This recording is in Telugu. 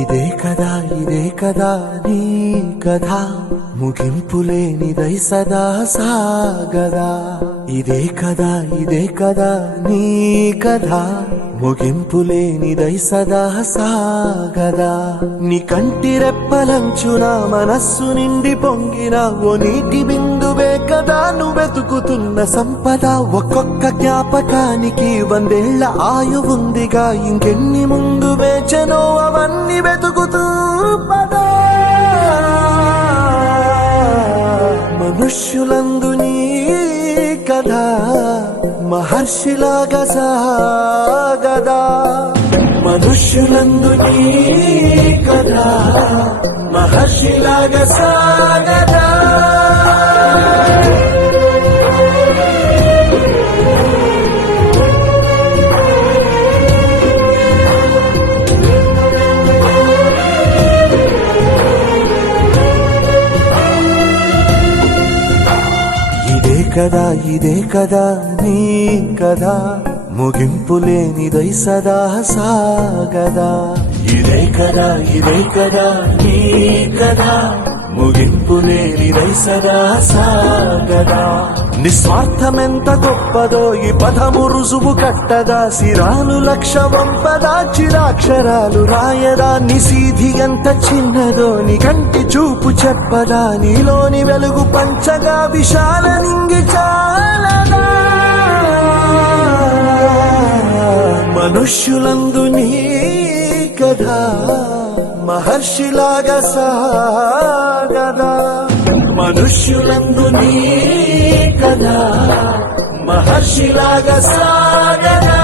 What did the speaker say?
ఇదే కదా నీ కథ ముగింపులేనిదై సదా సాగదా. ఇదే కదా నీ కథ ముగింపులేనిదై సదా సాగదా. నీ కంటి రెప్పలంచున మనస్సు నిండి పొంగిన ఓ నీటి బిందువే కదా నువ్వెతుకుతున్న సంపద. ఒక్కొక్క జ్ఞాపకానికి 100 ఏళ్ల ఆయువుందిగా, ఇంకెన్ని ముందు వేచనో అవన్నీ వెతుకుతూ పదా. మనుష్యులందు నీ కథ మహర్షిలాగా సాగదా. మనుష్యులందు నీ కథ మహర్షిలాగా సాగదా. ఇదే కదా నీ కథ ముగింపులేనిదై సదా సాగదా. ఇదే కదా నీ కథ ముగింపులేనిదై సదా సాగదా. నిస్వార్థమెంత గొప్పదో ఈ పదము రుజువు కట్టదా. సిరాలు 1,00,000 వంపదా, చిరాక్షరాలు రాయదా. నిశీధి ఎంత చిన్నదో నీ కంటి చూపు చెప్పదా. నీలోని వెలుగు పంచగా విశాల నింగి చాలదా. మనుష్యులందు నీ కథ మహర్షిలాగా సాగదా. మనుష్యులందు నీ కథ మహర్షిలాగా సాగదా.